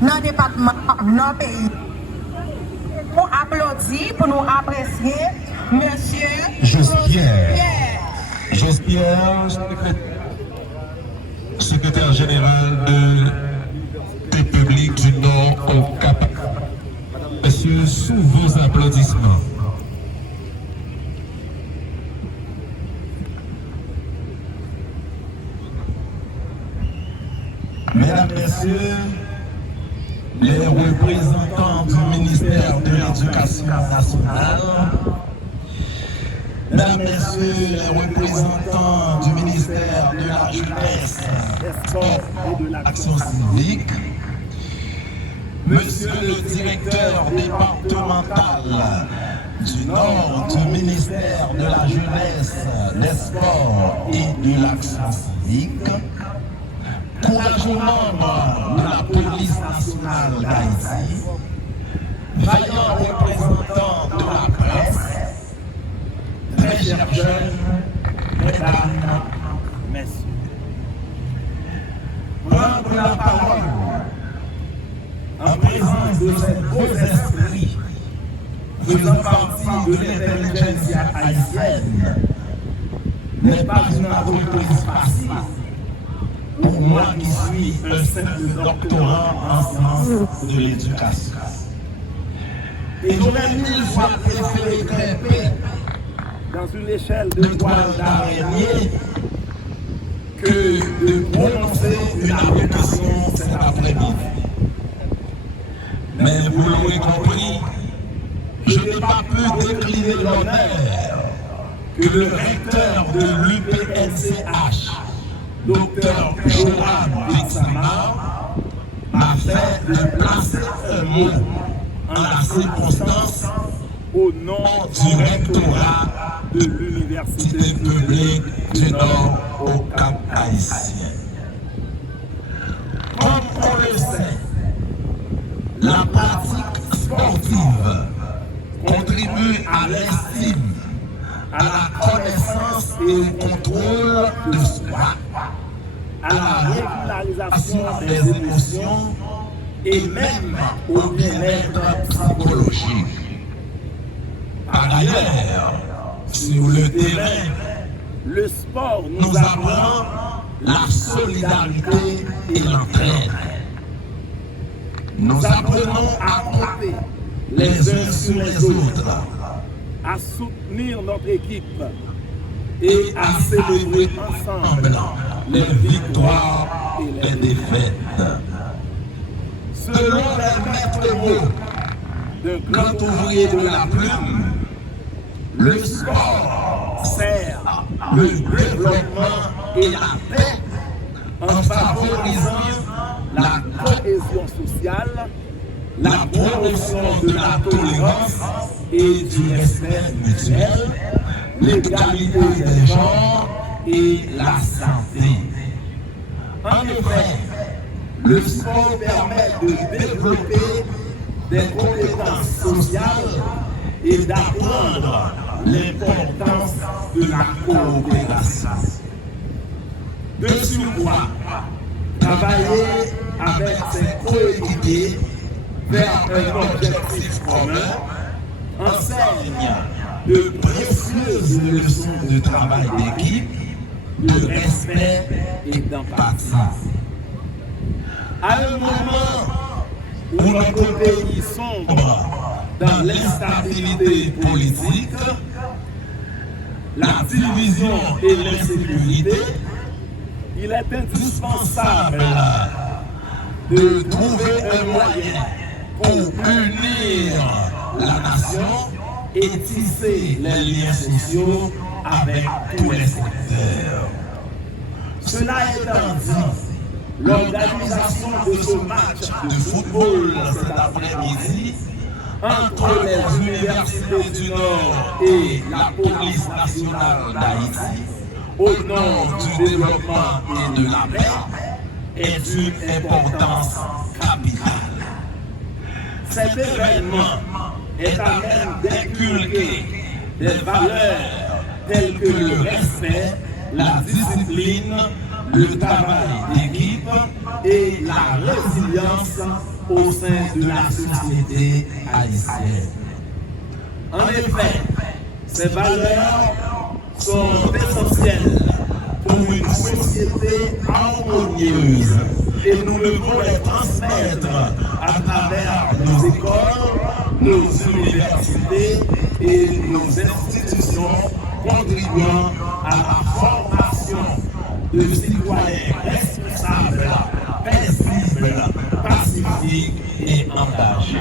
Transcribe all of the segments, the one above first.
dans le département, dans le pays. Pour applaudir, pour nous apprécier, monsieur Jospierre, secrétaire général de République du Nord au Cap. Monsieur, sous vos applaudissements. Mesdames, Messieurs, les représentants du ministère de l'Éducation nationale, Mesdames, Messieurs, les représentants du ministère de la Jeunesse, des Sports et de l'Action civique, Monsieur le directeur départemental du Nord du ministère de la Jeunesse, des Sports et de l'Action civique, courageux membres de la police nationale d'Haïti, vaillants représentants de la presse, très chers jeunes, mesdames, messieurs. Prendre la parole en présence de ces beaux esprits faisant partie de l'intelligence haïtienne n'est pas une entreprise facile. Pour moi qui suis un simple doctorant en sciences de l'éducation. Et j'aurais mille fois préféré grimper dans une échelle de toile d'araignée que de prononcer une allocution cet après-midi. Mais vous l'aurez compris, je n'ai pas pu décliner l'honneur que le recteur de l'UPNCH, Docteur Joram Bixama, m'a fait de placer un mot en la circonstance au nom du rectorat de l'Université publique du Nord au Cap haïtien. Comme on le sait, la pratique sportive contribue à l'estime, à la connaissance et au contrôle de soi, à la régularisation des émotions et même au bien-être psychologique. Par ailleurs, sur le terrain, le sport nous apprend la solidarité et l'entraide. Nous apprenons à compter les uns sur les autres, à soutenir notre équipe et à célébrer ensemble les victoires et les défaites. Selon les maîtres mots d'un grand ouvrier de la plume, le sport sert le développement et la paix en favorisant la cohésion sociale, la promotion de la tolérance et du respect mutuel, l'égalité des genres et la santé. En effet, le sport permet de développer des compétences sociales et d'apprendre l'importance de la coopération. De surcroît, travailler avec ses coéquipiers vers un objectif commun enseigne de précieuses leçons de travail d'équipe, de respect et d'empathie. À un moment où notre pays sombre dans l'instabilité politique, la division et l'insécurité, il est indispensable de trouver un moyen pour unir la nation et tisser les liens sociaux avec tous les secteurs. Cela étant dit, l'organisation de ce match de football cet après-midi entre les universités du Nord et la police nationale d'Haïti au nom du développement et de la paix est d'une importance capitale. Cet événement est à même d'inculquer des valeurs telles que le respect, la discipline, le travail d'équipe et la résilience au sein de la société haïtienne. En effet, ces valeurs sont essentielles pour une société harmonieuse et nous devons les transmettre à travers nos écoles, nos universités et nos institutions contribuant à la formation de citoyens responsables, paisibles, pacifiques et engagés.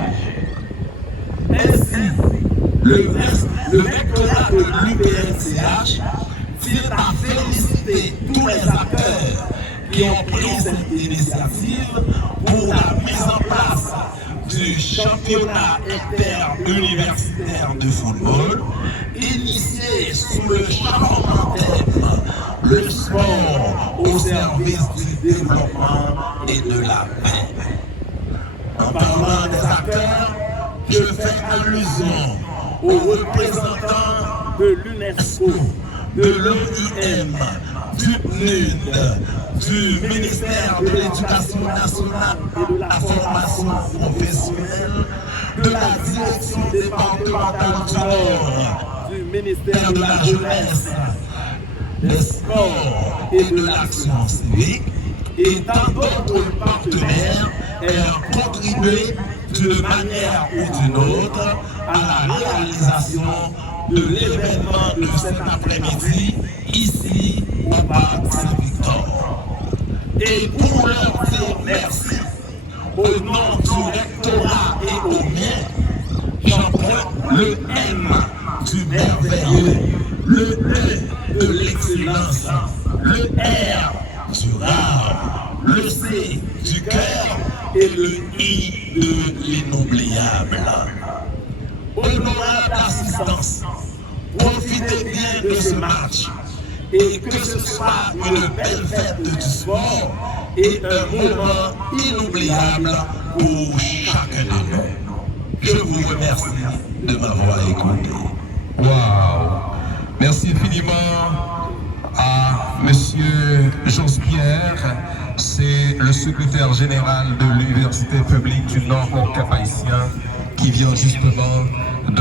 Ainsi, le rectorat de l'UPNCH tient à féliciter tous les acteurs qui ont pris cette initiative pour la mise en place du championnat interuniversitaire de football, initié sous le charmant thème « Le sport au service du développement et de la paix ». En parlant des acteurs, je fais allusion aux représentants de l'UNESCO, de l'OIM, du PNUD, du ministère de l'Éducation nationale et de la formation professionnelle, de la direction départementale du Nord, du ministère de la Jeunesse, des Sports et de l'Action civique, et tant d'autres partenaires ayant contribué d'une manière ou d'une autre à la réalisation de l'événement de cet après-midi ici au Parc Saint-Victor. Et pour leur dire merci, au nom du rectorat et au mien, j'emprunte le M du merveilleux, le E de l'excellence, le R du rare, le C du cœur et le I de l'inoubliable. Honorable assistance, profitez bien de ce match et que ce soit une belle fête du sport et un moment inoubliable pour chacun de nous. Je vous remercie de m'avoir écouté. Wow! Merci infiniment à Monsieur Jospierre, c'est le secrétaire général de l'Université publique du Nord au Cap-Haïtien qui vient justement de